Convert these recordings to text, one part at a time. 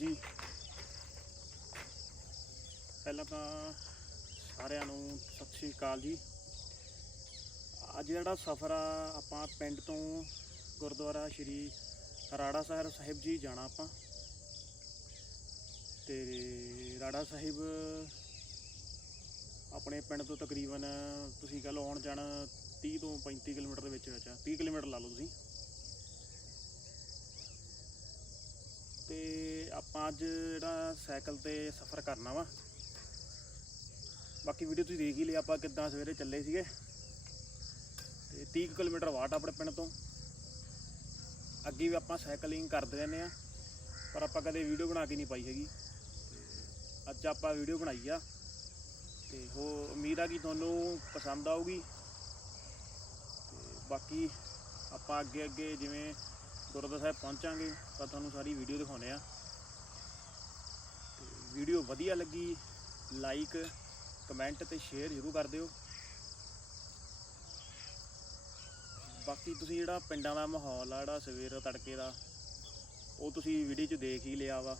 ਜੀ ਪਹਿਲਾਂ ਤਾਂ ਸਾਰਿਆਂ ਨੂੰ ਸਤਿ ਸ਼੍ਰੀ ਅਕਾਲ ਜੀ। ਅੱਜ ਜਿਹੜਾ ਸਫ਼ਰ ਆ, ਆਪਾਂ ਪਿੰਡ ਤੋਂ ਗੁਰਦੁਆਰਾ ਸ਼੍ਰੀ ਰਾੜਾ ਸਾਹਿਬ ਸਾਹਿਬ ਜੀ ਜਾਣਾ ਆਪਾਂ। ਤੇ ਰਾੜਾ ਸਾਹਿਬ ਆਪਣੇ ਪਿੰਡ ਤੋਂ ਤਕਰੀਬਨ ਤੁਸੀਂ ਕਹ ਲਓ ਆਉਣ ਜਾਣ 30 ਤੋਂ 35 ਕਿਲੋਮੀਟਰ ਦੇ ਵਿੱਚ ਵਿੱਚ ਆ। 30 ਕਿਲੋਮੀਟਰ ਲਾ ਲਓ ਤੁਸੀਂ। ਤੇ ਆਪਾਂ ਅੱਜ ਜਿਹੜਾ ਸਾਈਕਲ ਤੇ ਸਫ਼ਰ ਕਰਨਾ ਵਾ, ਬਾਕੀ ਵੀਡੀਓ ਤੁਸੀਂ ਦੇਖ ਹੀ ਲਿਆ, ਆਪਾਂ ਕਿੱਦਾਂ ਸਵੇਰੇ ਚੱਲੇ ਸੀਗੇ। ਤੇ 30 ਕੁ ਕਿਲੋਮੀਟਰ ਵਾਟ ਆਪਣੇ ਪਿੰਡ ਤੋਂ। ਅੱਗੇ ਵੀ ਆਪਾਂ ਸਾਈਕਲਿੰਗ ਕਰਦੇ ਰਹਿੰਦੇ ਆ ਪਰ ਆਪਾਂ ਕਦੇ ਵੀਡੀਓ ਬਣਾ ਕੇ ਨਹੀਂ ਪਾਈ ਹੈਗੀ। ਅੱਜ ਆਪਾਂ ਵੀਡੀਓ ਬਣਾਈ ਆ। ਤੇ ਹੋ ਉਮੀਦ ਆ ਕਿ ਤੁਹਾਨੂੰ ਪਸੰਦ ਆਊਗੀ। ਤੇ ਬਾਕੀ ਆਪਾਂ ਅੱਗੇ ਅੱਗੇ ਜਿਵੇਂ ਗੁਰਦੁਆਰਾ ਸਾਹਿਬ ਪਹੁੰਚਾਂਗੇ, ਤਾਂ ਤੁਹਾਨੂੰ ਸਾਰੀ ਵੀਡੀਓ ਦਿਖਾਉਨੇ ਆ ਤੇ ਵੀਡੀਓ ਵਧੀਆ ਲੱਗੀ ਲਾਈਕ ਕਮੈਂਟ ਤੇ ਸ਼ੇਅਰ ਜ਼ਰੂਰ ਕਰ ਦਿਓ। ਬਾਕੀ ਤੁਸੀਂ ਜਿਹੜਾ ਪਿੰਡਾਂ ਦਾ ਮਾਹੌਲ ਆ, ਜਿਹੜਾ ਸਵੇਰ ਤੜਕੇ ਦਾ, ਉਹ ਤੁਸੀਂ ਵੀਡੀਓ 'ਚ ਦੇਖ ਹੀ ਲਿਆ ਵਾ।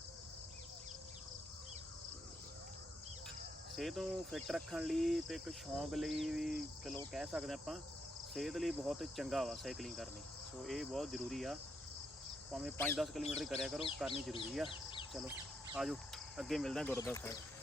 ਸਿਹਤ ਨੂੰ ਫਿੱਟ ਰੱਖਣ ਲਈ ਤੇ ਇੱਕ ਸ਼ੌਂਕ ਲਈ ਵੀ ਚਲੋ ਕਹਿ ਸਕਦੇ ਆਪਾਂ, ਸਿਹਤ ਲਈ ਬਹੁਤ ਚੰਗਾ ਵਾ ਸਾਈਕਲਿੰਗ ਕਰਨੀ। ਸੋ ਇਹ ਬਹੁਤ ਜ਼ਰੂਰੀ ਆ। ਭਾਵੇਂ 5-10 ਕਿਲੋਮੀਟਰ ਹੀ ਕਰਿਆ ਕਰੋ, ਕਰਨੀ ਜ਼ਰੂਰੀ ਆ। ਚਲੋ, ਆਜੋ, ਅੱਗੇ ਮਿਲਦਾ ਗੁਰਦੁਆਰਾ ਸਾਹਿਬ।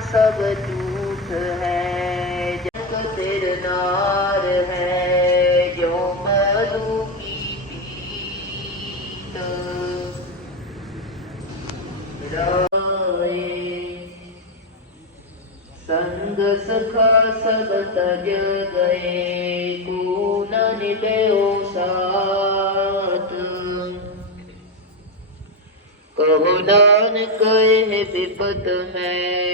ਸਭ ਝੂਠ ਹੈ, ਜਗ ਤੇਰ ਨਾਰ ਹੈ, ਜੋ ਮਧੂ ਕੀ ਪੀਤ ਰਾਏ। ਸੰਗ ਸਖਾ ਸਭ ਤਜ ਗਏ ਕੋ ਨ ਨਿਭਿਓ ਸਾਥ ਕਹੋ ਨਾਨਕ ਇਹ ਵਿਪਤ ਮੈਂ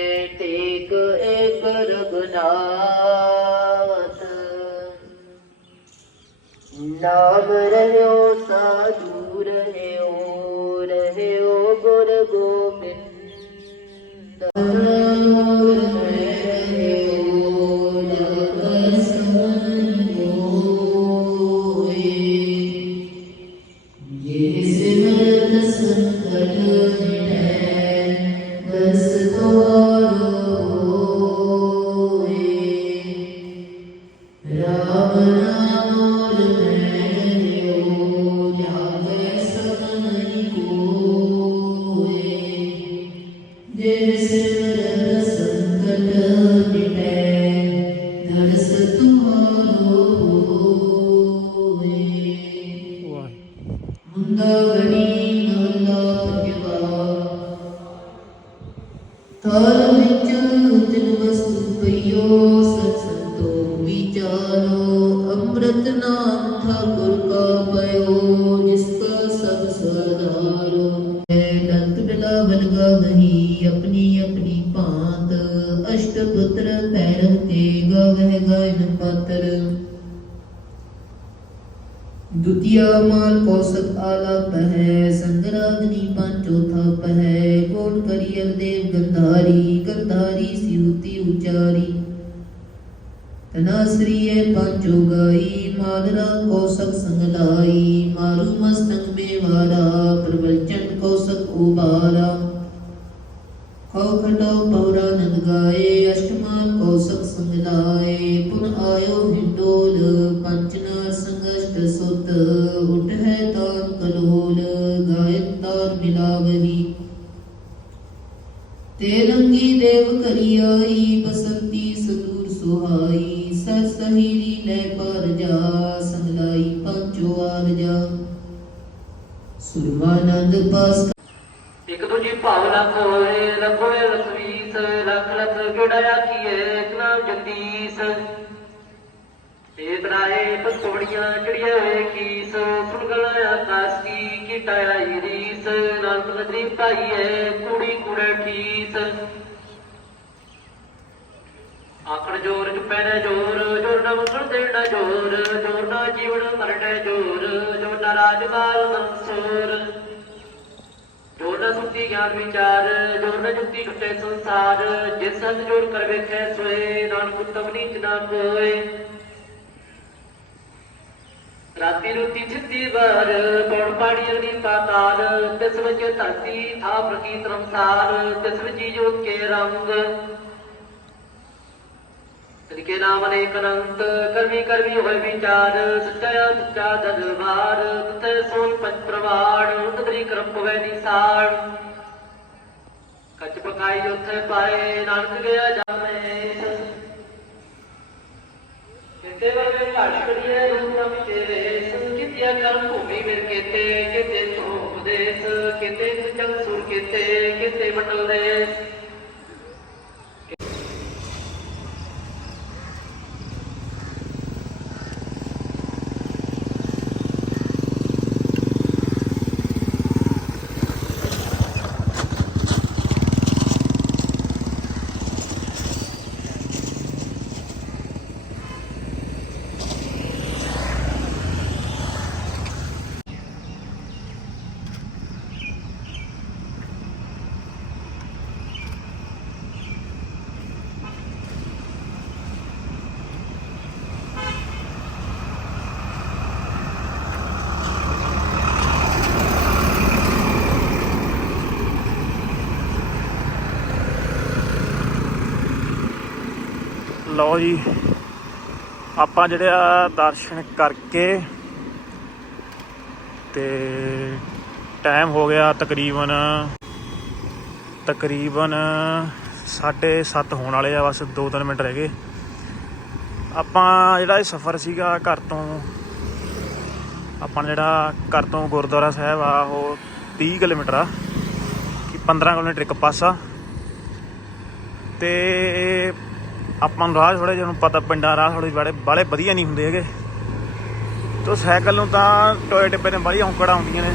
नाथ. नाम रयो साधू the ਗੰਧਾਰੀ ਗੰਧਾਰੀ ਸਿਉਤੀ ਉਚਾਰੀ। ਤਨਾਸਰੀਏ ਪੰਚੋ ਗਾਈ ਮਾਦਰਾ ਕੌਸਕ ਸੰਗਲਾਈ ਮਾਰੂ ਮਸਤੰਗ ਮੇਵਾਰਾ ਪ੍ਰਵਲਚਨ ਕੌਸਕ ਉਬਾਰਾ। ਕਉ ਖਟੋ ਪੌਰਾ ਨਦ ਗਾਏ ਅਸ਼ਟਮਾਲ ਕੌਸਕ ਸੰਗਲਾਏ ਪੁਨ ਆਇਓ ਹਿੰਡੋਲ ਸੁਰਮਾਨੰਦ ਪਾਸ ਇੱਕ ਦੂਜੀ ਭਾਵਨਾ ਕੋਏ ਲਖੋਏ ਰਸਵੀਸ, ਲੱਖ ਲੱਖ ਕਿਹੜਾ ਆਖੀਏ ਨਾਮ ਜਗਦੀਸ਼। ਤੇਤਰਾਏ ਪੰਤੋੜੀਆਂ ਚੜੀਏ ਕੀਸ ਸੁਣਗਲਾ ਆਕਾਸ ਕੀ ਕੀਟਾਇਆ ਰੀਸ, ਨਾਨਕ ਨਦਰੀ ਭਾਈਏ ਕੁੜੀ ਕੁੜੇ ਠੀਸ। ਆਖਣ ਜੋਰ ਚ ਪੈਣਾ ਜੋਰ ਜੋਰ ਨਾ ਮੰਗਣ ਦੇਣਾ ਜੋਰ ਜੋਰ ਨਾ ਜੀਵਨ ਮਰਨਾ ਜੋਰ ਜੋਰ ਨਾ ਰਾਜਮਾਲ ਮਨਸੂਰ। ਜੋਰ ਨਾ ਸੁੱਤੀ ਗਿਆਨ ਵਿਚਾਰ, ਜੋਰ ਨਾ ਜੁੱਤੀ ਟੁੱਟੇ ਸੰਸਾਰ ਜਿਸ ਸੰਤ ਜੋਰ ਕਰ ਵੇਖੈ ਸੋਏ, ਨਾਨਕ ਉਤਮ ਨੀਚ ਨਾ ਕੋਏ। ਰਾਤੀ ਰੁਤੀ ਛਿੱਤੀ ਵਾਰ ਪੌੜ ਪਾੜੀ ਅਗਨੀ ਪਾਤਾਲ, ਤਿਸ ਵਿੱਚ ਧਰਤੀ ਥਾ ਪ੍ਰਤੀ ਤਰਮਸਾਲ ਤਿਸ ਵਿੱਚ ਜੋਤ ਕੇ ਰੰਗ। ਤਰੀਕੇ ਨਾਮ ਅਨੇਕ ਅਨੰਤ, ਕਰਮੀ ਕਰਮੀ ਹੋਏ ਵਿਚਾਰ ਸੱਚਾ ਸੱਚਾ ਦਰਬਾਰ ਤਤੇ ਸੋਨ ਪੰਚ ਉਤਰੀ ਕਰਮ ਪਵੇ ਨਿਸਾਰ। ਕੱਚ ਪਕਾਈ ਉੱਥੇ ਪਾਏ, ਨਾਨਕ ਗਿਆ ਜਾਵੇ ਕਿਤੇ ਵਰਗੇ ਘਾਟ ਕੜੀਏ ਰੂਪ ਰਮ ਤੇਰੇ ਸੰਕਿਤਿਆ ਕਰਮ ਭੂਮੀ ਮਿਲ ਕੇਤੇ, ਕਿਤੇ ਤੋ ਉਪਦੇਸ਼ ਕਿਤੇ ਜਗ ਸੁਰ ਕਿਤੇ ਕਿਤੇ ਮੰਡਲ ਦੇਸ਼। ਲਓ ਜੀ, ਆਪਾਂ ਜਿਹੜਾ ਦਰਸ਼ਨ ਕਰਕੇ ਤੇ ਟਾਈਮ ਹੋ ਗਿਆ ਤਕਰੀਬਨ ਤਕਰੀਬਨ 7:30 ਹੋਣ ਵਾਲੇ ਆ, ਬਸ 2-3 ਮਿੰਟ ਰਹਿ ਗਏ। ਆਪਾਂ ਜਿਹੜਾ ਇਹ ਸਫ਼ਰ ਸੀਗਾ ਘਰ ਤੋਂ, ਆਪਾਂ ਜਿਹੜਾ ਘਰ ਤੋਂ ਗੁਰਦੁਆਰਾ ਸਾਹਿਬ ਆ, ਉਹ 30 ਕਿਲੋਮੀਟਰ ਆ, ਕਿ 15 ਕਿਲੋਮੀਟਰ ਇੱਕ ਪਾਸਾ। ਤੇ ਆਪਾਂ ਨੂੰ ਰਾਹ ਥੋੜੇ ਜਿਹੇ ਨੂੰ ਪਤਾ, ਪਿੰਡਾਂ ਰਾਹ ਥੋੜੇ ਬੜੇ ਬਾਲੇ ਵਧੀਆ ਨਹੀਂ ਹੁੰਦੇ ਹੈਗੇ। ਤੋ ਸਾਈਕਲ ਨੂੰ ਤਾਂ ਟੋਏ ਟਿੱਪੇ ਤੇ ਬੜੀ ਔਂਕੜ ਆਉਂਦੀਆਂ ਨੇ।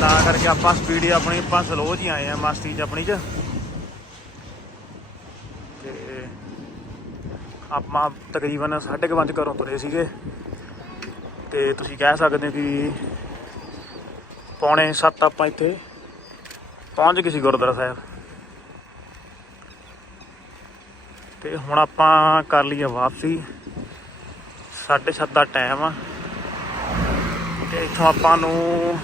ਤਾਂ ਕਰਕੇ ਆਪਾਂ ਸਪੀਡ ਆਪਣੀ, ਆਪਾਂ ਸਲੋ ਜੀ ਆਏ ਆ ਮਸਤੀ ਚ ਆਪਣੀ ਚ। ਤੇ ਆਪਾਂ ਤਕਰੀਬਨ 5:30 ਘਰੋਂ ਤੁਰੇ ਸੀਗੇ। ਤੇ ਤੁਸੀਂ ਕਹਿ ਸਕਦੇ ਹੋ ਕਿ ਪੌਣੇ 7 ਆਪਾਂ ਇੱਥੇ ਪਹੁੰਚ ਗਏ ਸੀ ਗੁਰਦੁਆਰਾ ਸਾਹਿਬ। ਤੇ ਹੁਣ ਆਪਾਂ ਕਰ ਲਈਏ ਵਾਪਸੀ। 7:30 ਦਾ ਟਾਈਮ ਆ। ਤੇ ਇੱਥੋਂ ਆਪਾਂ ਨੂੰ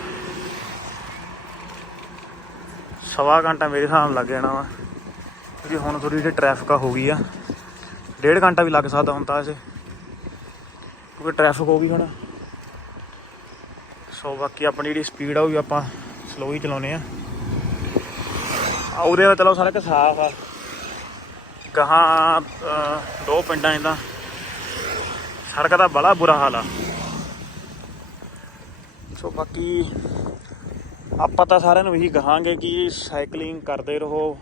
ਸਵਾ ਘੰਟਾ ਮੇਰੇ ਹਿਸਾਬ ਨਾਲ ਲੱਗ ਜਾਣਾ ਵਾ। ਕਿਉਂਕਿ ਹੁਣ ਥੋੜੀ ਜਿਹੀ ਟ੍ਰੈਫਿਕ ਹੋ ਗਈ ਆ। ਡੇਢ ਘੰਟਾ ਵੀ ਲੱਗ ਸਕਦਾ ਹੁਣ ਤਾਂ ਐਸੇ ਕਿਉਂਕਿ ਟ੍ਰੈਫਿਕ ਹੋ ਗਈ ਹੁਣ। ਸੋ ਬਾਕੀ ਆਪਣੀ ਜਿਹੜੀ ਸਪੀਡ ਆ ਉਹ ਵੀ ਆਪਾਂ ਸਲੋ ਹੀ ਚਲਾਉਨੇ ਆ। ਉਹਦੇ ਨਾਲ ਚਲੋ ਸੜਕ ਸਾਫ਼ ਆ। ਗਾਹਾਂ ਦੋ ਪਿੰਡਾਂ ਇਹਦਾ। ਸੜਕ ਦਾ ਬੜਾ ਬੁਰਾ ਹਾਲ ਆ। ਸੋ ਬਾਕੀ ਆਪਾਂ ਤਾਂ ਸਾਰਿਆਂ ਨੂੰ ਇਹੀ ਕਹਾਂਗੇ ਕਿ ਸਾਈਕਲਿੰਗ ਕਰਦੇ ਰਹੋ।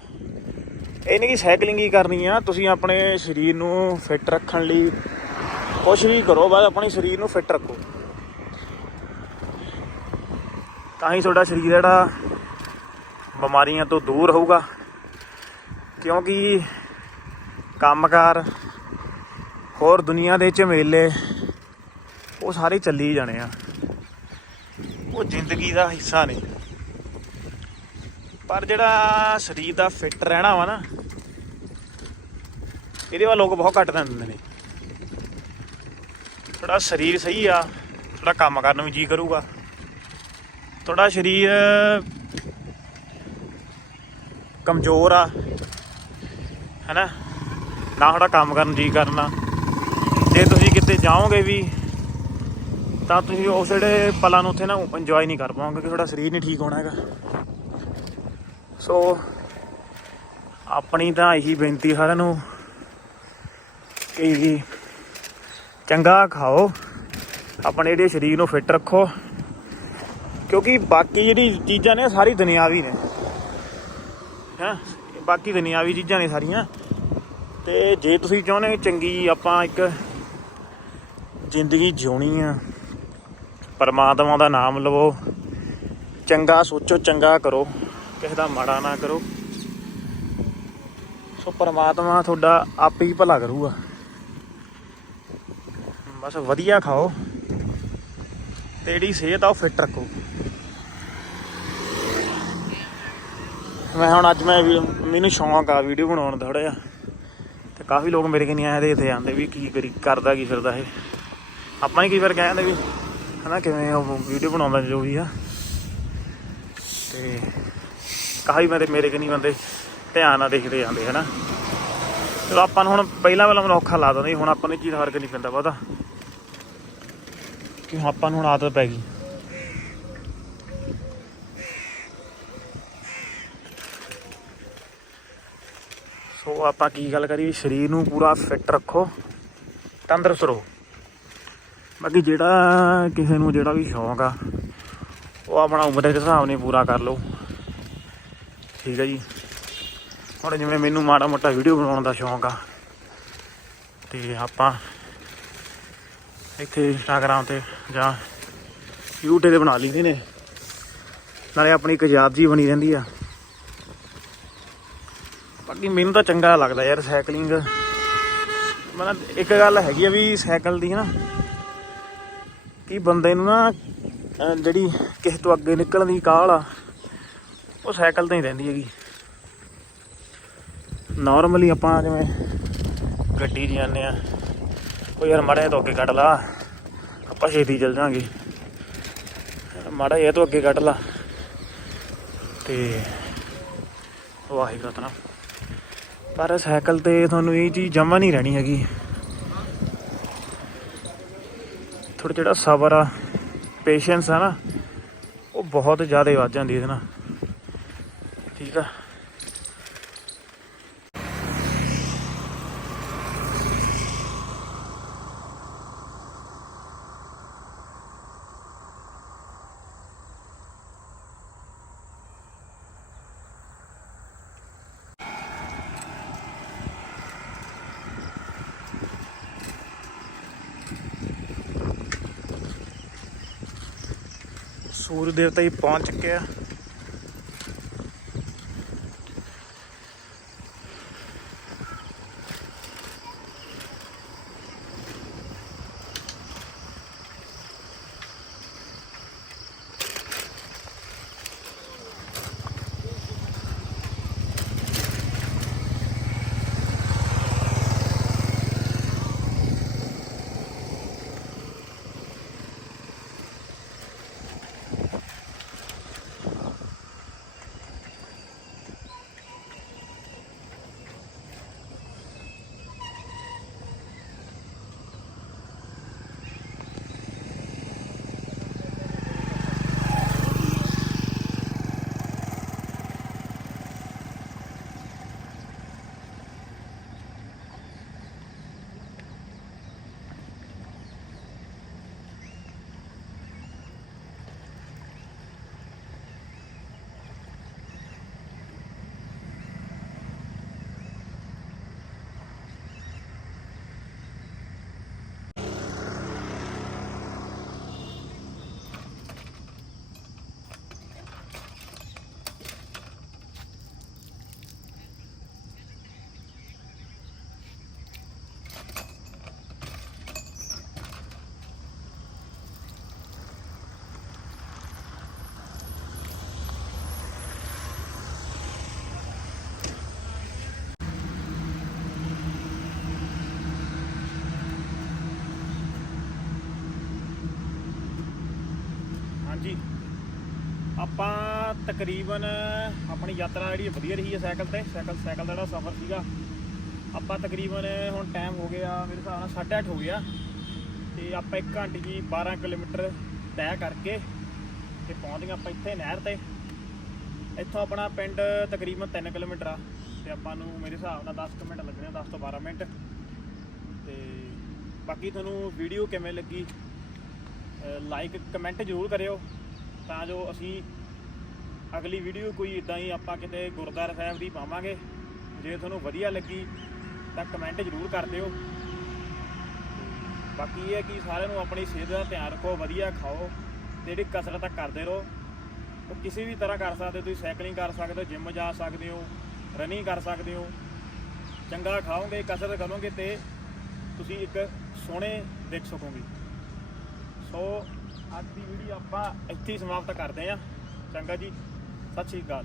ਇਹ ਨਹੀਂ ਕਿ ਸਾਈਕਲਿੰਗ ਹੀ ਕਰਨੀ ਆ, ਤੁਸੀਂ ਆਪਣੇ ਸਰੀਰ ਨੂੰ ਫਿੱਟ ਰੱਖਣ ਲਈ ਕੁਛ ਵੀ ਕਰੋ, ਬਸ ਆਪਣੇ ਸਰੀਰ ਨੂੰ ਫਿੱਟ ਰੱਖੋ। ਤਾਂ ਹੀ ਤੁਹਾਡਾ ਸਰੀਰ ਜਿਹੜਾ ਬਿਮਾਰੀਆਂ ਤੋਂ ਦੂਰ ਰਹੂਗਾ ਕਿਉਂਕਿ ਕੰਮਕਾਰ, ਹੋਰ ਦੁਨੀਆ ਦੇ ਝਮੇਲੇ, ਉਹ ਸਾਰੇ ਚੱਲੀ ਜਾਣੇ ਆ। ਉਹ ਜ਼ਿੰਦਗੀ ਦਾ ਹਿੱਸਾ ਨੇ। ਪਰ ਜਿਹੜਾ ਸਰੀਰ ਦਾ ਫਿੱਟ ਰਹਿਣਾ ਵਾ ਨਾ, ਇਹਦੇ ਵੱਲ ਲੋਕ ਬਹੁਤ ਘੱਟ ਧਿਆਨ ਦਿੰਦੇ ਨੇ। ਥੋੜਾ ਸਰੀਰ ਸਹੀ ਆ ਥੋੜਾ ਕੰਮ ਕਰਨ ਨੂੰ ਵੀ ਜੀ ਕਰੂਗਾ। ਥੋੜਾ ਸਰੀਰ ਕਮਜ਼ੋਰ ਆ, ਹੈਨਾ? ਨਾ ਸਾਡਾ ਕੰਮ ਕਰਨ ਨੂੰ ਜੀ ਕਰਨਾ ਜੇ ਤੁਸੀਂ ਕਿਤੇ ਜਾਓਗੇ ਵੀ, ਤਾਂ ਤੁਸੀਂ ਉਸ ਜਿਹੜੇ ਪਲਾਂ ਨੂੰ ਉੱਥੇ ਨਾ ਇੰਜੋਏ ਨਹੀਂ ਕਰ ਪਾਓਗੇ ਕਿ ਤੁਹਾਡਾ ਸਰੀਰ ਨਹੀਂ ਠੀਕ ਹੋਣਾ ਹੈਗਾ। ਸੋ ਆਪਣੀ ਤਾਂ ਇਹੀ ਬੇਨਤੀ ਸਾਰਿਆਂ ਨੂੰ ਕਿ ਚੰਗਾ ਖਾਓ, ਆਪਣੇ ਜਿਹੜੇ ਸਰੀਰ ਨੂੰ ਫਿੱਟ ਰੱਖੋ, ਕਿਉਂਕਿ ਬਾਕੀ ਜਿਹੜੀ ਚੀਜ਼ਾਂ ਨੇ ਸਾਰੀ ਦੁਨਿਆਵੀ ਨੇ। ਹੈ? ਬਾਕੀ ਦੁਨਿਆਵੀ ਚੀਜ਼ਾਂ ਨੇ ਸਾਰੀਆਂ। ਤੇ ਜੇ ਤੁਸੀਂ ਚਾਹੁੰਦੇ ਚੰਗੀ ਆਪਾਂ ਇੱਕ ਜ਼ਿੰਦਗੀ ਜਿਉਣੀ ਆ, ਪਰਮਾਤਮਾ ਦਾ ਨਾਮ ਲਵੋ, ਚੰਗਾ ਸੋਚੋ, ਚੰਗਾ ਕਰੋ, ਕਿਸੇ ਦਾ ਮਾੜਾ ਨਾ ਕਰੋ। ਸੋ ਪਰਮਾਤਮਾ ਤੁਹਾਡਾ ਆਪੇ ਹੀ ਭਲਾ ਕਰੂਗਾ। ਬਸ ਵਧੀਆ ਖਾਓ ਤੇ ਜਿਹੜੀ ਸਿਹਤ ਆ, ਉਹ ਫਿੱਟ ਰੱਖੋ। ਮੈਂ ਹੁਣ ਅੱਜ ਮੈਂ ਵੀ- ਮੈਨੂੰ ਸ਼ੌਂਕ ਆ ਵੀਡੀਓ ਬਣਾਉਣ ਦਾ ਥੋੜਾ ਜਿਹਾ। ਕਾਫੀ ਲੋਕ ਮੇਰੇ ਕੋਲ ਨਹੀਂ ਆਏ ਤੇ ਇੱਥੇ ਆਂਦੇ ਵੀ ਕੀ ਕਰੀ, ਕਰਦਾ ਕੀ ਫਿਰਦਾ ਇਹ। ਆਪਾਂ ਹੀ ਕਈ ਵਾਰ ਕਹਿੰਦੇ ਵੀ, ਹਨਾ, ਕਿਵੇਂ ਉਹ ਵੀਡੀਓ ਬਣਾਉਂਦਾ ਜੋ ਵੀ ਆ। ਤੇ ਕਾਫੀ ਮੇਰੇ ਮੇਰੇ ਕੋਲ ਨਹੀਂ ਬੰਦੇ ਧਿਆਨ ਨਾਲ ਦੇਖਦੇ ਜਾਂਦੇ, ਹਨਾ। ਚਲੋ, ਆਪਾਂ ਨੂੰ ਹੁਣ ਪਹਿਲਾਂ ਪਹਿਲਾਂ ਮਨੋਖਾ ਲਾ ਦਿੰਦੇ, ਹੁਣ ਆਪਾਂ ਨੂੰ ਇਹ ਚੀਜ਼ ਫ਼ਰਕ ਨਹੀਂ ਪੈਂਦਾ ਪਤਾ ਕਿ ਆਪਾਂ ਨੂੰ ਹੁਣ ਆਦਤ ਪੈ ਗਈ। ਸੋ ਆਪਾਂ ਕੀ ਗੱਲ ਕਰੀ ਵੀ ਸਰੀਰ ਨੂੰ ਪੂਰਾ ਫਿੱਟ ਰੱਖੋ, ਤੰਦਰੁਸਤ ਰਹੋ। ਬਾਕੀ ਜਿਹੜਾ ਕਿਸੇ ਨੂੰ ਜਿਹੜਾ ਵੀ ਸ਼ੌਂਕ ਆ, ਉਹ ਆਪਣਾ ਉਮਰ ਦੇ ਹਿਸਾਬ ਨਾਲ ਪੂਰਾ ਕਰ ਲਓ। ਠੀਕ ਹੈ ਜੀ। ਹੁਣ ਜਿਵੇਂ ਮੈਨੂੰ ਮਾੜਾ ਮੋਟਾ ਵੀਡੀਓ ਬਣਾਉਣ ਦਾ ਸ਼ੌਂਕ ਆ, ਤੇ ਆਪਾਂ ਇੱਥੇ ਇੰਸਟਾਗ੍ਰਾਮ ਤੇ ਜਾਂ YouTube ਤੇ ਬਣਾ ਲਈਦੇ ਨੇ। ਨਾਲੇ ਆਪਣੀ ਇੱਕ ਯਾਦ ਜੀ ਬਣੀ ਰਹਿੰਦੀ ਆ। ਬਾਕੀ ਮੈਨੂੰ ਤਾਂ ਚੰਗਾ ਲੱਗਦਾ ਯਾਰ ਸਾਈਕਲਿੰਗ। ਮਤਲਬ ਇੱਕ ਗੱਲ ਹੈਗੀ ਆ ਵੀ ਸਾਈਕਲ ਦੀ ਨਾ, ਕਿ ਬੰਦੇ ਨੂੰ ਨਾ ਜਿਹੜੀ ਕਿਸੇ ਤੋਂ ਅੱਗੇ ਨਿਕਲਣ ਦੀ ਕਾਹਲ ਆ, ਉਹ ਸਾਈਕਲ ਤੇ ਹੀ ਰਹਿੰਦੀ ਹੈਗੀ। ਨਾਰਮਲੀ ਆਪਾਂ ਜਿਵੇਂ ਗੱਡੀ 'ਚ ਜਾਂਦੇ ਆ, ਉਹ ਯਾਰ ਮਾੜਾ ਤੋਂ ਅੱਗੇ ਕੱਢ ਲਾ, ਆਪਾਂ ਛੇਤੀ ਚੱਲ ਜਾਾਂਗੇ। ਮਾੜਾ ਇਹ ਤੋਂ ਅੱਗੇ ਕੱਢ ਲਾ। ਤੇ ਵਾਹਿਗੁਰੂ ਸਤਨਾਮ ਪਰ ਸਾਈਕਲ ਤੇ ਤੁਹਾਨੂੰ ਇਹ ਚੀਜ਼ ਜਮਾ ਨਹੀਂ ਰਹਿਣੀ ਹੈਗੀ। ਥੋੜਾ ਜਿਹੜਾ ਸਬਰ ਆ ਪੇਸ਼ੈਂਸ ਆ ਨਾ, ਉਹ ਬਹੁਤ ਜ਼ਿਆਦਾ ਵੱਧ ਜਾਂਦੀ ਇਹਦੇ ਨਾਲ। ਠੀਕ ਆ? ਸੂਰਜ ਦੇਵਤਾ ਹੀ ਪਹੁੰਚ ਚੁੱਕੇ ਆ। ਜੀ ਆਪਾਂ ਤਕਰੀਬਨ ਆਪਣੀ ਯਾਤਰਾ ਜਿਹੜੀ ਵਧੀਆ ਰਹੀ ਹੈ ਸਾਈਕਲ ਤੇ। ਸਾਈਕਲ ਸਾਈਕਲ ਦਾ ਜਿਹੜਾ ਸਫ਼ਰ ਸੀਗਾ, ਆਪਾਂ ਤਕਰੀਬਨ ਹੁਣ ਟਾਈਮ ਹੋ ਗਿਆ ਮੇਰੇ ਹਿਸਾਬ ਨਾਲ 8:30 ਹੋ ਗਿਆ। ਤੇ ਆਪਾਂ 1 ਘੰਟੇ ਜੀ 12 ਕਿਲੋਮੀਟਰ ਤੈਅ ਕਰਕੇ ਤੇ ਪਹੁੰਚ ਗਏ ਆਪਾਂ ਇੱਥੇ ਨਹਿਰ ਤੇ। ਇੱਥੋਂ ਆਪਣਾ ਪਿੰਡ ਤਕਰੀਬਨ 3 ਕਿਲੋਮੀਟਰ ਆ ਤੇ ਆਪਾਂ ਨੂੰ ਮੇਰੇ ਹਿਸਾਬ ਨਾਲ 10 ਕੁ ਮਿੰਟ ਲੱਗਣੇ ਆ 10 ਤੋਂ 12 ਮਿੰਟ। ਤੇ ਬਾਕੀ ਤੁਹਾਨੂੰ ਵੀਡੀਓ ਕਿਵੇਂ ਲੱਗੀ ਲਾਈਕ ਕਮੈਂਟ ਜ਼ਰੂਰ ਕਰਿਓ ਤਾਂ ਜੋ ਅਸੀਂ ਅਗਲੀ ਵੀਡੀਓ ਕੋਈ ਇਦਾਂ ਹੀ ਆਪਾਂ ਕਿਤੇ ਗੁਰਦੁਆਰਾ ਸਾਹਿਬ ਦੀ ਪਾਵਾਂਗੇ। ਜੇ ਤੁਹਾਨੂੰ ਵਧੀਆ ਲੱਗੀ ਤਾਂ ਕਮੈਂਟ ਜ਼ਰੂਰ ਕਰ ਦਿਓ। ਬਾਕੀ ਇਹ ਹੈ ਕਿ ਸਾਰਿਆਂ ਨੂੰ ਆਪਣੀ ਸਿਹਤ ਦਾ ਧਿਆਨ ਰੱਖੋ, ਵਧੀਆ ਖਾਓ ਤੇ ਜਿਹੜੀ ਕਸਰਤ ਆ ਕਰਦੇ ਰਹੋ। ਉਹ ਕਿਸੇ ਵੀ ਤਰ੍ਹਾਂ ਕਰ ਸਕਦੇ ਹੋ, ਤੁਸੀਂ ਸਾਈਕਲਿੰਗ ਕਰ ਸਕਦੇ ਹੋ ਜਿਮ ਜਾ ਸਕਦੇ ਹੋ ਰਨਿੰਗ ਕਰ ਸਕਦੇ ਹੋ। ਚੰਗਾ ਖਾਓਗੇ, ਕਸਰਤ ਕਰੋਗੇ ਤੇ ਤੁਸੀਂ ਇੱਕ ਸੋਹਣੇ ਦੇਖ ਸਕੋਗੇ। ਸੋ ਅੱਜ ਦੀ ਵੀਡੀਓ ਆਪਾਂ ਇੱਥੇ ਹੀ ਸਮਾਪਤ ਕਰਦੇ ਹਾਂ। ਚੰਗਾ ਜੀ, ਸਤਿ ਸ਼੍ਰੀ ਅਕਾਲ।